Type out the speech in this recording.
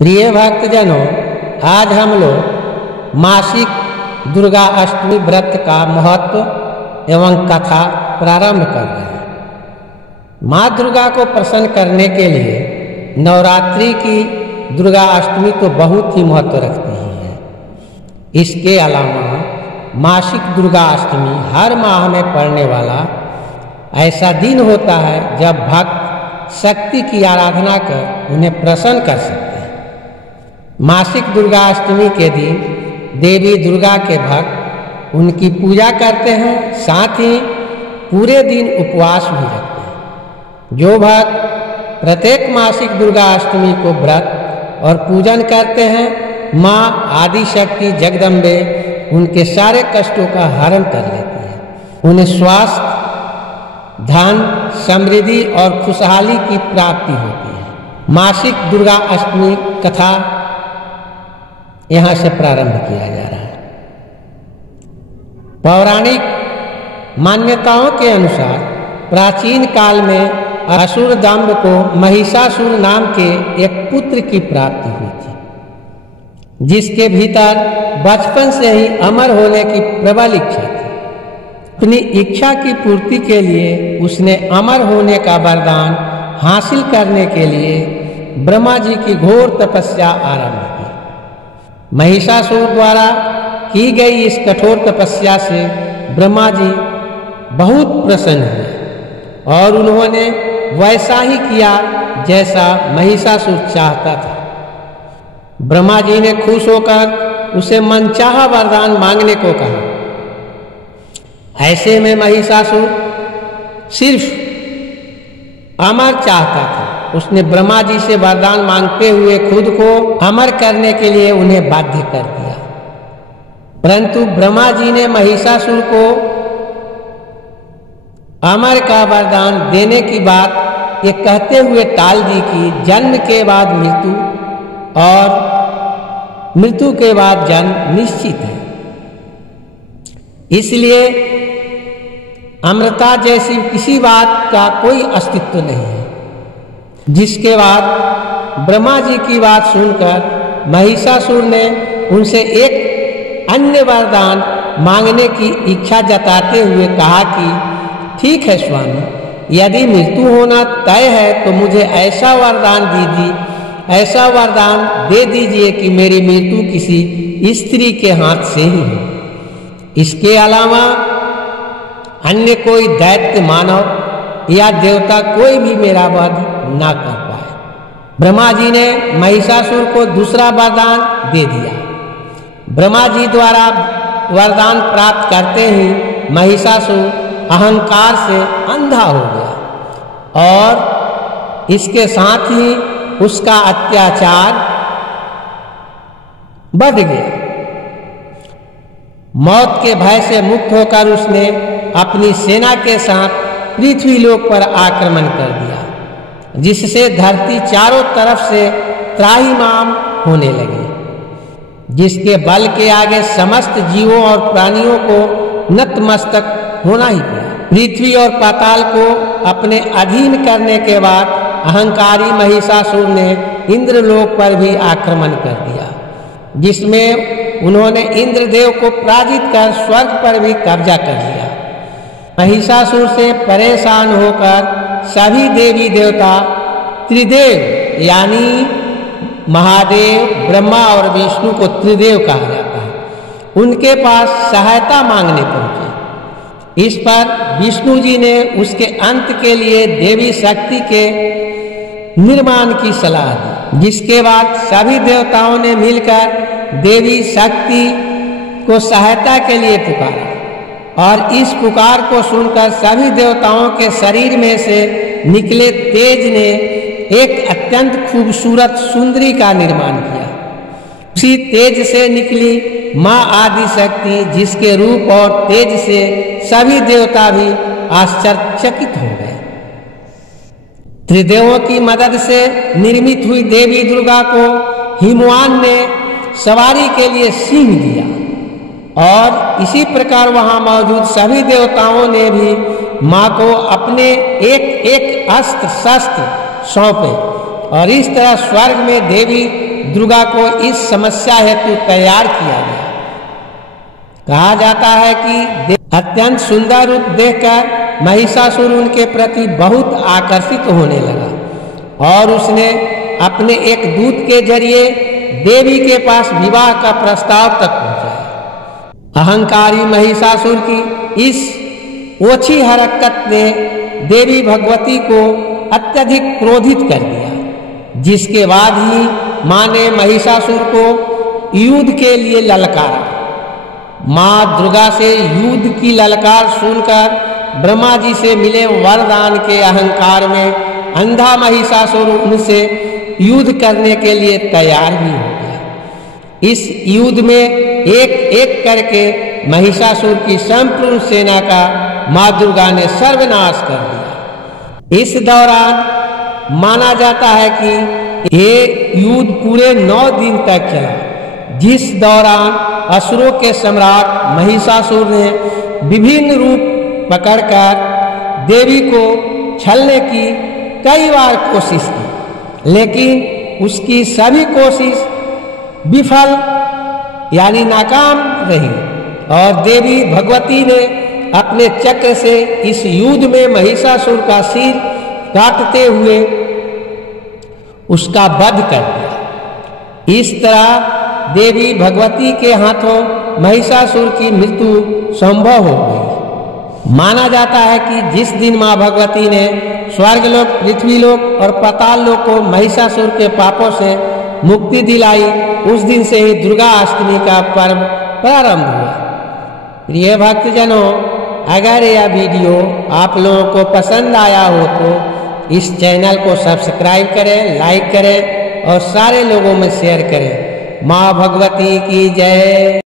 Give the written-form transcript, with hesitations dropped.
प्रिय भक्तजनों, आज हम लोग मासिक दुर्गा अष्टमी व्रत का महत्व एवं कथा प्रारंभ कर रहे हैं। माँ दुर्गा को प्रसन्न करने के लिए नवरात्रि की दुर्गा अष्टमी तो बहुत ही महत्व रखती है। इसके अलावा मासिक दुर्गा अष्टमी हर माह में पड़ने वाला ऐसा दिन होता है जब भक्त शक्ति की आराधना कर उन्हें प्रसन्न कर सकते हैं। मासिक दुर्गा अष्टमी के दिन देवी दुर्गा के भक्त उनकी पूजा करते हैं, साथ ही पूरे दिन उपवास भी रखते हैं। जो भक्त प्रत्येक मासिक दुर्गा अष्टमी को व्रत और पूजन करते हैं, माँ आदि शक्ति जगदम्बे उनके सारे कष्टों का हरण कर लेती है। उन्हें स्वास्थ्य, धन, समृद्धि और खुशहाली की प्राप्ति होती है। मासिक दुर्गा अष्टमी कथा यहाँ से प्रारंभ किया जा रहा है। पौराणिक मान्यताओं के अनुसार प्राचीन काल में असुर दंभ को महिषासुर नाम के एक पुत्र की प्राप्ति हुई थी, जिसके भीतर बचपन से ही अमर होने की प्रबल इच्छा थी। अपनी इच्छा की पूर्ति के लिए उसने अमर होने का वरदान हासिल करने के लिए ब्रह्मा जी की घोर तपस्या आरंभ की। महिषासुर द्वारा की गई इस कठोर तपस्या से ब्रह्मा जी बहुत प्रसन्न हुए और उन्होंने वैसा ही किया जैसा महिषासुर चाहता था। ब्रह्मा जी ने खुश होकर उसे मनचाहा वरदान मांगने को कहा। ऐसे में महिषासुर सिर्फ अमर चाहता था। उसने ब्रह्मा जी से वरदान मांगते हुए खुद को अमर करने के लिए उन्हें बाध्य कर दिया, परंतु ब्रह्मा जी ने महिषासुर को अमर का वरदान देने की बात ये कहते हुए टाल दी कि जन्म के बाद मृत्यु और मृत्यु के बाद जन्म निश्चित है। इसलिए अमृता जैसी किसी बात का कोई अस्तित्व नहीं है। जिसके बाद ब्रह्मा जी की बात सुनकर महिषासुर ने उनसे एक अन्य वरदान मांगने की इच्छा जताते हुए कहा कि ठीक है स्वामी, यदि मृत्यु होना तय है तो मुझे ऐसा वरदान दीजिए, ऐसा वरदान दे दीजिए कि मेरी मृत्यु किसी स्त्री के हाथ से ही हो। इसके अलावा अन्य कोई दैत्य, मानव या देवता कोई भी मेरा वध ना कर पाए। ब्रह्मा जी ने महिषासुर को दूसरा वरदान दे दिया। ब्रह्मा जी द्वारा वरदान प्राप्त करते ही महिषासुर अहंकार से अंधा हो गया और इसके साथ ही उसका अत्याचार बढ़ गया। मौत के भय से मुक्त होकर उसने अपनी सेना के साथ पृथ्वी लोक पर आक्रमण कर दिया, जिससे धरती चारों तरफ से त्राहिमाम होने लगी, जिसके बल के आगे समस्त जीवों और प्राणियों को नतमस्तक होना ही पड़ा। पृथ्वी और पाताल को अपने अधीन करने के बाद अहंकारी महिषासुर ने इंद्रलोक पर भी आक्रमण कर दिया, जिसमें उन्होंने इंद्रदेव को पराजित कर स्वर्ग पर भी कब्जा कर लिया। महिषासुर से परेशान होकर सभी देवी देवता, त्रिदेव यानी महादेव, ब्रह्मा और विष्णु को त्रिदेव कहा जाता है, उनके पास सहायता मांगने पहुंचे। इस पर विष्णु जी ने उसके अंत के लिए देवी शक्ति के निर्माण की सलाह दी, जिसके बाद सभी देवताओं ने मिलकर देवी शक्ति को सहायता के लिए पुकारा और इस पुकार को सुनकर सभी देवताओं के शरीर में से निकले तेज ने एक अत्यंत खूबसूरत सुंदरी का निर्माण किया। उसी तेज से निकली माँ आदि शक्ति, जिसके रूप और तेज से सभी देवता भी आश्चर्यचकित हो गए। त्रिदेवों की मदद से निर्मित हुई देवी दुर्गा को हिमवान ने सवारी के लिए सिंह दिया और इसी प्रकार वहां मौजूद सभी देवताओं ने भी माँ को अपने एक एक अस्त्र शस्त्र सौंपे और इस तरह स्वर्ग में देवी दुर्गा को इस समस्या हेतु तैयार किया गया। कहा जाता है कि अत्यंत सुंदर रूप देखकर महिषासुर उनके प्रति बहुत आकर्षित होने लगा और उसने अपने एक दूत के जरिए देवी के पास विवाह का प्रस्ताव तक पहुंचाया। अहंकारी महिषासुर की इस ओछी हरकत ने देवी भगवती को अत्यधिक क्रोधित कर दिया, जिसके बाद ही मां ने महिषासुर को युद्ध के लिए ललकारा। मां दुर्गा से युद्ध की ललकार सुनकर ब्रह्मा जी से मिले वरदान के अहंकार में अंधा महिषासुर उनसे युद्ध करने के लिए तैयार भी हो गया। इस युद्ध में एक एक करके महिषासुर की संपूर्ण सेना का मां दुर्गा ने सर्वनाश कर दिया। इस दौरान माना जाता है कि ये युद्ध पूरे 9 दिन तक चला, जिस दौरान असुरों के सम्राट महिषासुर ने विभिन्न रूप पकड़कर देवी को छलने की कई बार कोशिश की, लेकिन उसकी सभी कोशिश विफल यानी नाकाम रही और देवी भगवती ने अपने चक्र से इस युद्ध में महिषासुर का सिर काटते हुए उसका वध कर दिया। इस तरह देवी भगवती के हाथों महिषासुर की मृत्यु संभव हो गई। माना जाता है कि जिस दिन मां भगवती ने स्वर्गलोक, पृथ्वीलोक और पाताल लोक को महिषासुर के पापों से मुक्ति दिलाई, उस दिन से ही दुर्गा अष्टमी का पर्व प्रारंभ हुआ। प्रिय भक्तजनों, अगर यह वीडियो आप लोगों को पसंद आया हो तो इस चैनल को सब्सक्राइब करें, लाइक करें और सारे लोगों में शेयर करें। मां भगवती की जय।